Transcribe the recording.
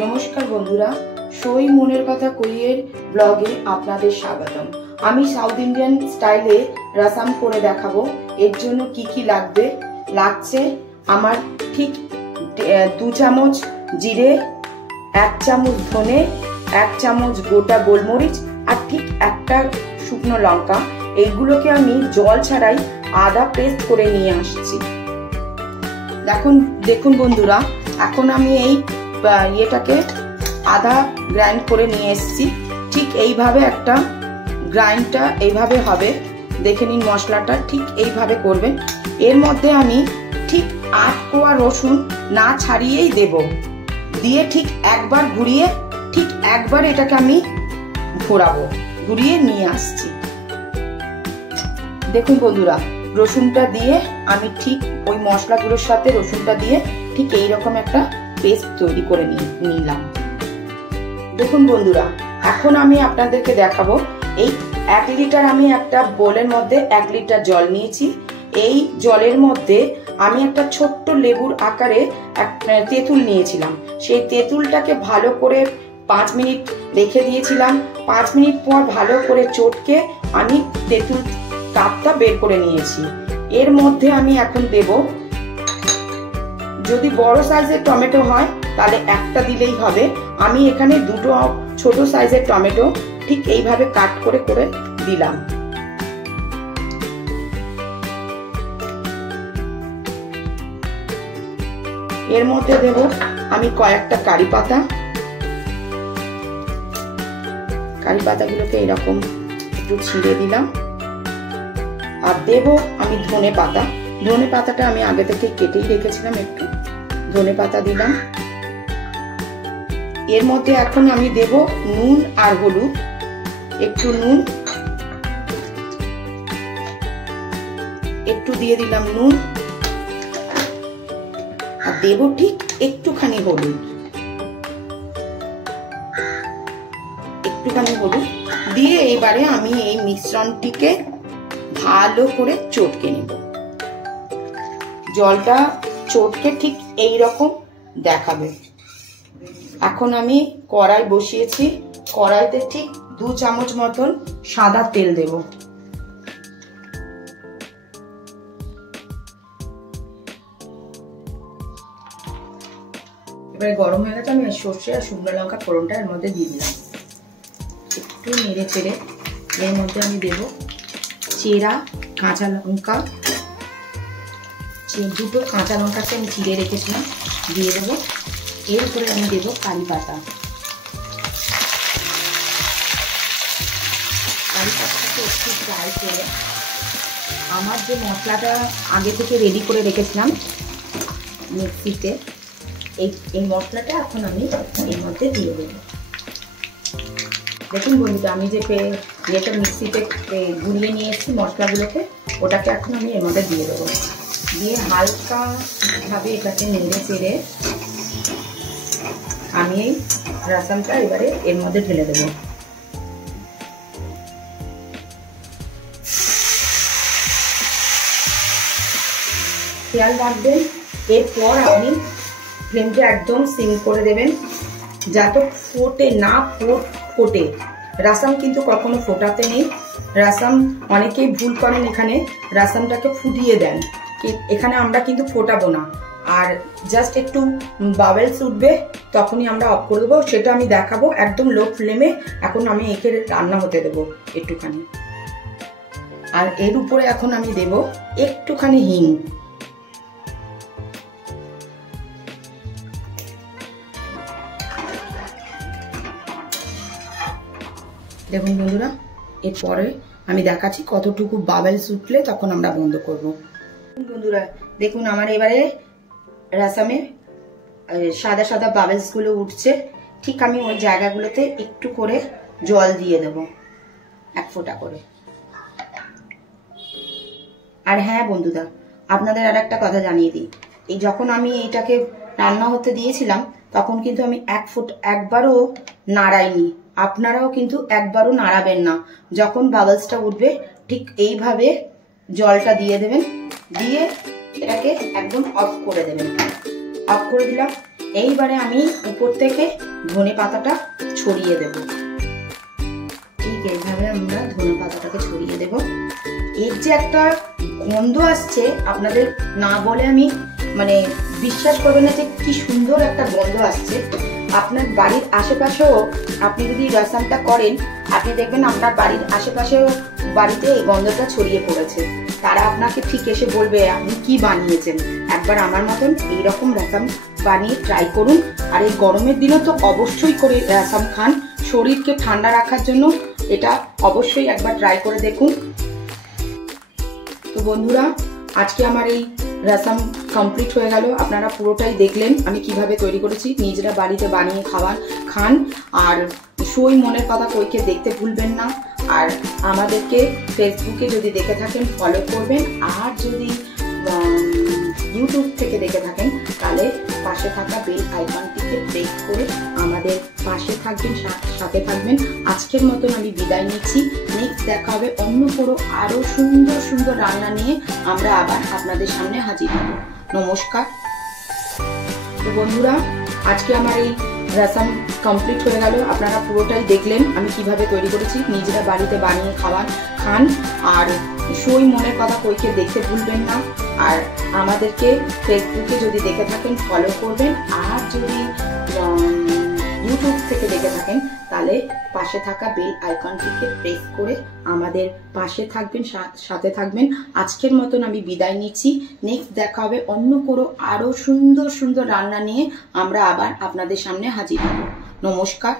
নমস্কার বন্ধুরা, সই মনের কথা কইয়ের ব্লগে আপনাদের স্বাগতম। আমি সাউথ ইন্ডিয়ান স্টাইলে রাসাম করে দেখাবো। এর জন্য কি কি লাগছে আমার ঠিক 2 চামচ জিরে, 1 চামচ ধনে, 1 চামচ গোটা গোলমরিচ আর ঠিক একটা শুকনো লঙ্কা। এইগুলোকে আমি জল ছাড়াই আদা পেস্ট করে নিয়ে আসছি। দেখুন বন্ধুরা, এখন আমি এই ইয়েটাকে আদা গ্রাইন্ড করে নিয়ে এসেছি। ঠিক এইভাবে একটা গ্রাইন্ডটা এইভাবে হবে, দেখে নিন। মশলাটা ঠিক এইভাবে করবেন। এর মধ্যে আমি ঠিক 8 কোয়া রসুন না ছাড়িয়েই দেব, দিয়ে ঠিক একবার ঘুরিয়ে ঠিক একবার এটাকে আমি ঘোরাবো, ঘুরিয়ে নিয়ে আসছি। দেখুন বন্ধুরা, রসুনটা দিয়ে আমি ঠিক ওই মশলাগুলোর সাথে রসুনটা দিয়ে ঠিক এইরকম একটা পেস্ট তৈরি করে নিলাম। দেখুন বন্ধুরা, এখন আমি আপনাদেরকে দেখাবো এই 1 লিটার আমি একটা বোলের মধ্যে 1 লিটার জল নিয়েছি। এই জলের মধ্যে আমি একটা ছোট্ট লেবুর আকারে তেঁতুল নিয়েছিলাম। সেই তেঁতুলটাকে ভালো করে 5 মিনিট রেখে দিয়েছিলাম। 5 মিনিট পর ভালো করে চটকে আমি তেঁতুল কাপটা বের করে নিয়েছি। এর মধ্যে আমি এখন দেব, যদি বড় সাইজের টমেটো হয় তাহলে একটা দিলেই হবে। আমি এখানে 2টো ছোট সাইজের টমেটো ঠিক এইভাবে কাট করে করে দিলাম। এর মধ্যে দেব আমি কয়েকটা কারি পাতা। কারি পাতাগুলোকে এরকম একটু ছিঁড়ে দিলাম। আর দেব আমি ধনে পাতা। ধনে পাতাটা আমি আগে থেকে কেটেই রেখেছিলাম। একটু ধনে পাতা দিলাম। এর মধ্যে এখন আমি দেব নুন আর হলুদ। একটু নুন, একটু দিয়ে দিলাম নুন, আর দেব ঠিক একটুখানি হলুদ। একটুখানি হলুদ দিয়ে এবারে আমি এই মিশ্রণটিকে ভালো করে চটকে নেব। জলটা চটকে ঠিক এই রকম দেখাবে। এখন আমি কড়াই বসিয়েছি। কড়াইতে ঠিক 2 চামচ মতন সাদা তেল দেব। এবারে গরম হয়ে গেছে, আমি সর্ষে আর শুকনো লঙ্কা ফোড়নটা এর মধ্যে দিয়ে দিলাম। একটু নেড়ে চেড়ে এর মধ্যে আমি দেব চেরা কাঁচা লঙ্কা। 2টো কাঁচা লঙ্কাকে আমি চিড়ে রেখেছিলাম, দিয়ে দেবো। এর উপরে আমি দেবো কারি পাতা। কারি পাতাটাকে একটু ফ্রাই করে আমার যে মশলাটা আগে থেকে রেডি করে রেখেছিলাম মিক্সিতে, এই মশলাটা এখন আমি এর মধ্যে দিয়ে দেবো। দেখুন বন্ধুরা, আমি যে ইয়েটা মিক্সিতে গুঁড়িয়ে নিয়ে এসেছি মশলাগুলোকে, ওটাকে এখন আমি এর মধ্যে দিয়ে দেবো। দিয়ে হালকা ভাবে এটাকে নেড়ে চেড়ে আমি এই রাসামটা এবারে এর মধ্যে ঢেলে দেবো। খেয়াল রাখবেন, এরপর আপনি ফ্লেমটা একদম সিম করে দেবেন, যাতে ফোটে না ফোটে। রাসাম কিন্তু কখনো ফোটাতে নেই। রাসাম অনেকেই ভুল করেন, এখানে রাসামটাকে ফুটিয়ে দেন। এখানে আমরা কিন্তু ফোটাবো না, আর জাস্ট একটু বাবেলস উঠবে তখনই আমরা অফ করে দেবো। সেটা আমি দেখাবো একদম লো ফ্লেমে। এখন আমি একে রান্না হতে দেবো একটুখানি। আর এর উপরে এখন আমি দেব একটুখানি হিং। দেখুন বন্ধুরা, এরপরে আমি দেখাচ্ছি কতটুকু বাবেলস উঠলে তখন আমরা বন্ধ করব। বন্ধুরা দেখুন, আমার এবারে রাসামে সাদা সাদা বাবেলস গুলো উঠছে। ঠিক আমি ওই জায়গাগুলোতে একটু করে জল দিয়ে দেব, 1 ফোঁটা করে। আর হ্যাঁ বন্ধুরা, আপনাদের আর একটা কথা জানিয়ে দিই, এই যখন আমি এইটাকে রান্না হতে দিয়েছিলাম তখন কিন্তু আমি একবারও নাড়াইনি। আপনারাও কিন্তু একবারও নাড়াবেন না। যখন বাবলসটা উঠবে ঠিক এইভাবে জলটা দিয়ে দেবেন, দিয়ে এটাকে একদম অফ করে দেবেন। অফ করে দিলাম। এইবারে আমি উপর থেকে ধনে পাতাটা ছড়িয়ে দেব। ঠিক এইভাবে আমরা ধনে পাতাটাকে ছড়িয়ে দেব। এর যে একটা গন্ধ আসছে আপনাদের না বলে আমি মানে বিশ্বাস করবেন না যে কি সুন্দর একটা গন্ধ আসছে। আপনার বাড়ির আশেপাশেও আপনি যদি রসামটা করেন, আপনি দেখবেন আপনার বাড়ির আশেপাশেও বাড়িতে এই গন্ধটা ছড়িয়ে পড়েছে। তারা আপনাকে ঠিক এসে বলবে আপনি কি বানিয়েছেন। একবার আমার মতন এইরকম রসাম বানিয়ে ট্রাই করুন। আর এই গরমের দিনে তো অবশ্যই করে রসাম খান, শরীরকে ঠান্ডা রাখার জন্য এটা অবশ্যই একবার ট্রাই করে দেখুন। তো বন্ধুরা, আজকে আমার এই রসাম কমপ্লিট হয়ে গেল। আপনারা পুরোটাই দেখলেন আমি কিভাবে তৈরি করেছি। নিজেরা বাড়িতে বানিয়ে খান। আর সই মনের কথা কইকে দেখতে ভুলবেন না। আর আমাদেরকে ফেসবুকে যদি দেখে থাকেন ফলো করবেন। আর যদি ইউটিউব থেকে দেখে থাকেন তাহলে পাশে থাকা বেল আইকনটিকে প্রেস করে আমাদের পাশে থাকবেন, সাথে থাকবেন। আজকের মতন আমি বিদায় নিচ্ছি। নেক্সট দেখা হবে অন্য কোনো আরো সুন্দর সুন্দর রান্না নিয়ে আমরা আবার আপনাদের সামনে হাজির হব। নমস্কার। তো বন্ধুরা, আজকে আমার এই রসাম কমপ্লিট হয়ে গেল। আপনারা পুরোটাই দেখলেন আমি কিভাবে তৈরি করেছি। নিজেরা বাড়িতে বানিয়ে খান। আর সই মনের কথা কইকে দেখতে ভুলবেন না। আর আমাদেরকে ফেসবুকে যদি দেখে থাকেন ফলো করবেন। আর যদি ইউটিউব থেকে দেখে থাকেন তাহলে পাশে থাকা বেল আইকনটিকে প্রেস করে আমাদের পাশে থাকবেন, সাথে থাকবেন। আজকের মতন আমি বিদায় নিচ্ছি। নেক্সট দেখা হবে অন্য কোনো আরো সুন্দর সুন্দর রান্না নিয়ে আমরা আবার আপনাদের সামনে হাজির হব। নমস্কার।